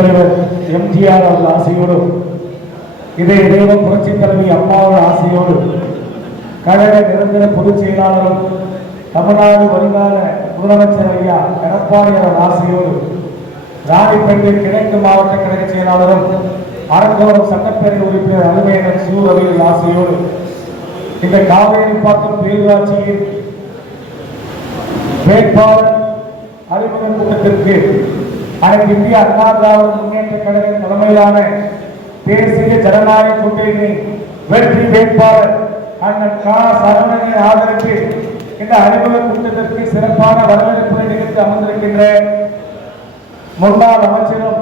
தலைவர் எம்ஜிஆர் அவர்கள் ஆசையோடு இதய தெய்வம் புரட்சி தலைவி அம்மாவோட ஆசையோடு கழக நிரந்தர பொதுச் செயலாளரும் தமிழ்நாடு வருங்கால முதலமைச்சர் ஐயா எடப்பாடி அவர்கள் ஆசையோடு ராணிப்பேட்டை கிழக்கு மாவட்ட கழக செயலாளரும் அரக்கோணம் சட்டப்பேரவை உறுப்பினர் அலுமையர் சு ரவியின் ஆசையோடு இந்த காவேரி பாக்கம் பேரூராட்சியின் வேட்பாளர் அறிமுக கூட்டத்திற்கு அனைத்து இந்திய அண்ணா திராவிட முன்னேற்ற கழக தலைமையிலான தேசிய ஜனநாயக கூட்டணி வெற்றி வேட்பாளர் அண்ணன் கா சரவணனை ஆதரித்து இந்த அறிமுக கூட்டத்திற்கு சிறப்பான வரவேற்பை நிகழ்த்தி அமர்ந்திருக்கின்ற முன்னாள் அமைச்சரும்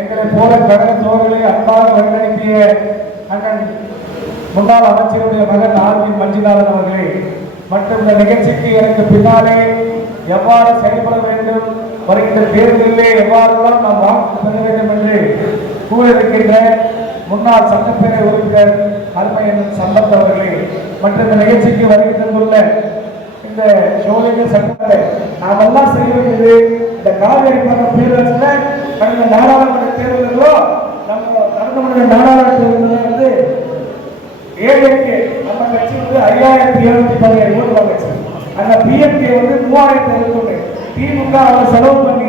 எங்களை போல கழக தோழர்களை அன்பாக வழிநடத்திய அண்ணன் முன்னாள் அமைச்சருடைய மகன் ஆர்வின் மஞ்சுநாதன் அவர்களே மற்றும் இந்த நிகழ்ச்சிக்கு எனக்கு பின்னாலே எவ்வாறு செயல்பட வேண்டும், வருகின்ற தேர்தலிலே எவ்வாறுலாம் நாம் வாக்கு பெற வேண்டும் என்று கூற இருக்கின்ற முன்னாள் சட்டப்பேரவை உறுப்பினர் அருமையன் சம்பத் அவர்களே மற்றும் இந்த நிகழ்ச்சிக்கு வருகை தந்துள்ள இந்த சோழிக சட்டத்தை நாம் எல்லாம் செய்ய வேண்டியது இந்த காவேரி பாக்கம் பேரூராட்சியில் கடந்த நாடாளுமன்ற தேர்தல்களோ நம்ம நடந்த நாடாளுமன்ற தேர்தலில் வந்து ஏழைக்கு நம்ம கட்சி வந்து 5717 ஓட்டு வாங்கிச்சு. அந்த பிஎம்கே வந்து 3061, திமுக அவர் செலவு பண்ணி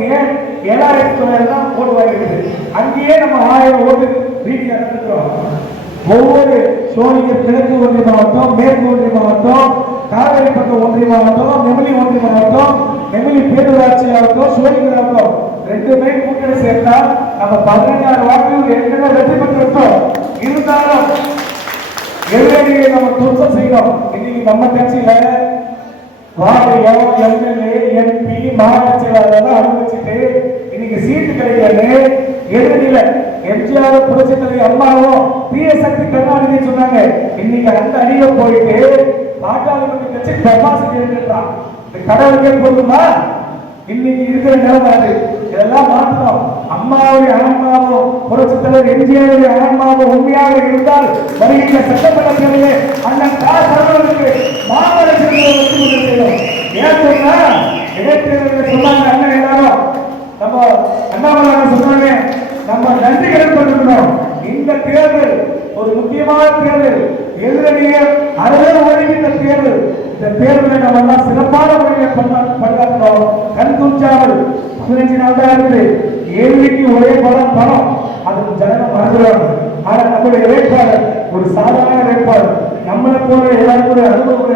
7900 தான் ஓட்டு வாங்கிருக்கு. அங்கேயே நம்ம 1000 ஓட்டு ரீதியாக நடத்துகிறோம். ஒவ்வொரு சோழிங்கர் கிழக்கு ஒன்றிய மாவட்டம், மேற்கு ஒன்றிய மாவட்டம், காவேரி பக்கம் ஒன்றிய மாவட்டம், நெமிலி ஒன்றிய மாவட்டம், நெமிலி பேரூராட்சி ஆகட்டும், சோழிங்கர் ஆகட்டும், ரெண்டுமே கூட்டணி சேர்த்தா நம்ம 16 வாக்குகள் ஏற்கனவே வெற்றி பெற்றிருக்கோம். இருந்தாலும் எதிரணியை நம்ம துவசம் செய்யணும். இன்னைக்கு நம்ம கட்சியில வாரியோ எம்எல்ஏ எம்பி மாவட்ட செயலாளர் அனுமதிச்சுட்டு இன்னைக்கு சீட்டு கிடைக்கல. எதிரணியில எம்ஜிஆர் புரட்சி தலைவி அம்மாவும் பிஎஸ்எஃப் கருணாநிதி சொன்னாங்க. இன்னைக்கு அந்த அணியில போயிட்டு பாட்டாளி கட்சி டெபாசிட் எடுத்துட்டான். இந்த கடவுளுக்கே போதுமா? இன்னைக்கு இருக்கிற நிலைமை அது. இதெல்லாம் மாற்றணும். அம்மாவுடைய ஆன்மாவும் புரட்சி தலைவர் எம்ஜிஆருடைய ஆன்மாவும் உண்மையாக இருந்தால் வருகின்ற சட்டமன்ற தேர்தலில் அண்ணன் கா சரவணனுக்கு மாமல்ல செய்யும். ஏன் சொன்னா இடைத்தேர்தலில் சொன்னாங்க அண்ணன் எல்லாரும் நம்ம அண்ணாமலை சொன்னாங்க நம்ம நன்றி கடன் பண்ணிருக்கணும். இந்த தேர்தல் ஒரு முக்கியமான தேர்தல், எதிரணியை அறவே ஒழுங்கின்ற தேர்தல். இந்த தேர்தலை நம்ம எல்லாம் சிறப்பான முறையை பண்றோம். கண் துஞ்சாமல் 15 நாள் தான் இருக்குது. ஏழ்மைக்கு ஒரே பணம் அதுக்கு ஜனங்கள் மறந்துடுவாங்க. ஆனா நம்முடைய வேட்பாளர் ஒரு சாதாரண வேட்பாளர், நம்மளை போல எல்லாருக்கும் அனுபவ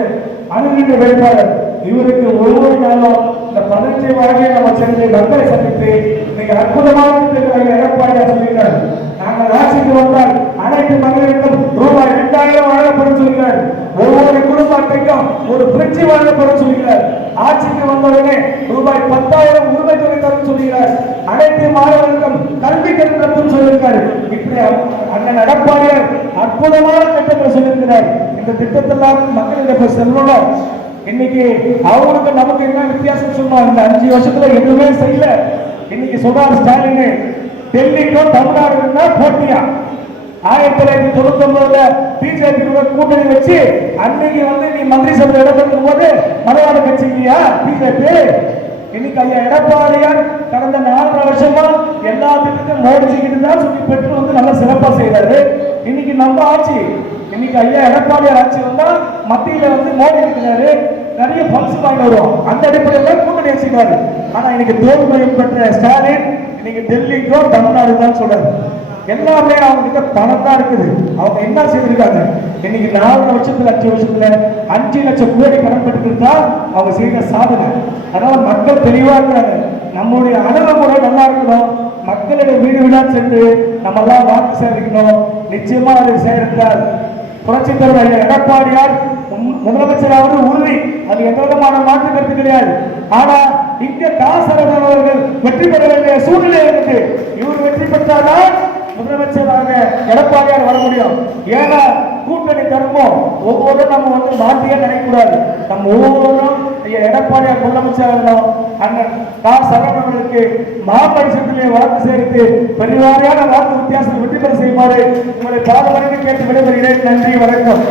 அணுகின்ற வேட்பாளர். இவருக்கு ஒவ்வொரு நாளும் இந்த 15 வகையை நம்ம சென்று மக்களை சந்தித்து இன்னைக்கு அற்புதமான எடப்பாடியா சொல்லியிருக்காரு. நாங்கள் ஆட்சிக்கு வந்தால் அனைத்து மகளிருக்கும் ரூபாய் 2000 வழங்கப்படும் சொல்கிறார். ஒவ்வொரு குடும்ப அட்டைக்கும் ஒரு பிரிட்ஜ் வழங்கப்படும் சொல்கிறார். ஆட்சிக்கு வந்தவுடனே ரூபாய் 10,000 உரிமை தொகை தரும் சொல்கிறார். அனைத்து மாணவர்களுக்கும் கல்வி கட்டணம் சொல்லியிருக்காரு. இப்படி அண்ணன் எடப்பாடியார் அற்புதமான திட்டங்களை சொல்லியிருக்கிறார். இந்த திட்டத்தெல்லாம் மக்களிடம் செல்லணும். இன்னைக்கு அவங்களுக்கு நமக்கு என்ன வித்தியாசம் சொன்னோம்? இந்த 5 வருஷத்துல எதுவுமே செய்யல. இன்னைக்கு சொல்றாரு ஸ்டாலின், டெல்லிக்கும் தமிழ்நாடு போட்டியா 1999 பிஜேபி கூட்டணி வச்சு அன்னைக்கு வந்து நீ மந்திரி சபை இடம்பெறும் போது மலையாள கட்சி இல்லையா பிஜேபி? இன்னைக்கு ஐயா எடப்பாடியார் கடந்த 4 வருஷமா எல்லா திட்டத்தையும் மோடிச்சுக்கிட்டு தான் சொல்லி பெற்று வந்து நல்லா சிறப்பா செய்யறாரு. இன்னைக்கு நம்ம ஆட்சி, இன்னைக்கு ஐயா எடப்பாடியார் ஆட்சி வந்தா மத்தியில வந்து மோடி இருக்கிறாரு, நிறைய பல்ஸ் வாங்கி வருவோம். அந்த அடிப்படையில் கூட்டணி வச்சுக்கிறாரு. ஆனா இன்னைக்கு தோல்வி பெற்ற ஸ்டாலின் இன்னைக்கு டெல்லிக்கும் தமிழ்நாடு தான் சொல்றாரு. எல்லாமே அவங்க கிட்ட பணம் தான் இருக்குது. அவங்க என்ன செய்திருக்காங்க? இன்னைக்கு 4 வருஷத்துல 5 வருஷத்துல 5 லட்சம் கோடி கடன் பெற்றிருந்தா அவங்க செய்த சாதனை. அதனால மக்கள் தெளிவா இருக்கிறாங்க. நம்மளுடைய அணுகுமுறை நல்லா இருக்கணும். மக்களுடைய வீடு வீடா சென்று நம்ம எல்லாம் வாக்கு சேகரிக்கணும். நிச்சயமா அதை சேகரித்தார் புரட்சி தலைவர் எடப்பாடியார் முதலமைச்சராவது உறுதி. அது எந்த விதமான மாற்று கருத்து கிடையாது. ஆனா இங்க காசரவன் அவர்கள் வெற்றி பெற வேண்டிய சூழ்நிலை இருக்கு. இவர் வெற்றி பெற்றால்தான் முதலமைச்சராக எடப்பாடியார் வர முடியும். ஏன்னா கூட்டணி தர்மம் ஒவ்வொருவரும் நம்ம வந்து மாற்றியே நினைக்கக்கூடாது. நம்ம ஒவ்வொருவரும் எடப்பாடியார் முதலமைச்சர் அண்ணன் கா சரவணனுக்கு மாபரிசத்திலே வாக்கு சேர்த்து பெருவாரியான வாக்கு வித்தியாசம் வெற்றி பெற செய்யுமாறு உங்களை பாதுகாப்பு கேட்டு விடைபெறுகிறேன். நன்றி, வணக்கம்.